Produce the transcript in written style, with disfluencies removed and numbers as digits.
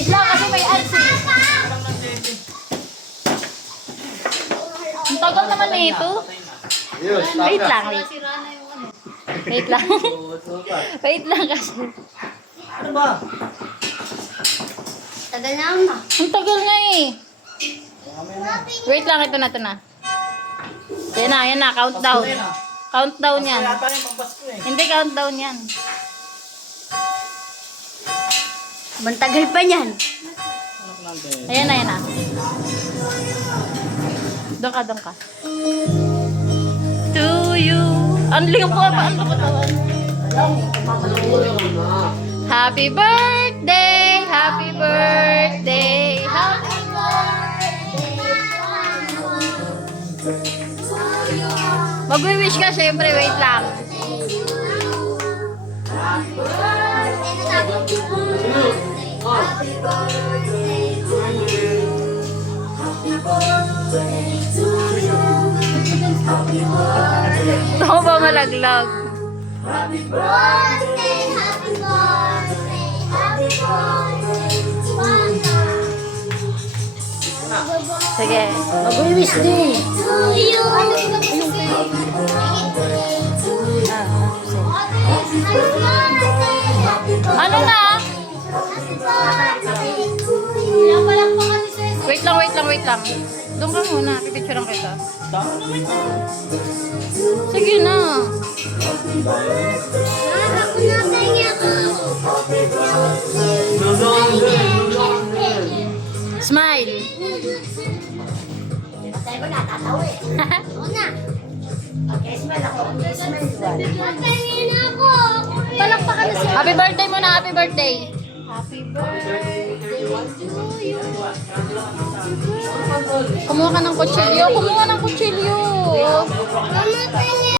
Wait lang kasi may ads eh. Ang tagal naman na ito. Wait lang, wait. Wait lang. Wait lang kasi. Ano ba? Tagal na ako. Ang tagal nga eh. Wait lang, ito na. Yan na, countdown. Countdown yan. Yata rin pambasko eh. Hindi, countdown yan. Bantagal pa niyan. Ayan na. Doon ka. To you. Ang lingap ko pa. Happy birthday, happy birthday, happy Mag-wish ka syempre, wait lang. Ito ba malaglag? Happy birthday, happy birthday, happy birthday to Sige. Mag-wish day. To you. Ano na? Wait lang. Doon ka muna, pipicturean kita. Sige na. Smile. Patay ko na, tatawa eh. Oo na. Mag-smile ako. Patay na ako. Palakpakan na siya. Happy birthday muna, happy birthday. Happy birthday to you. Kumuha ka ng kutsilyo.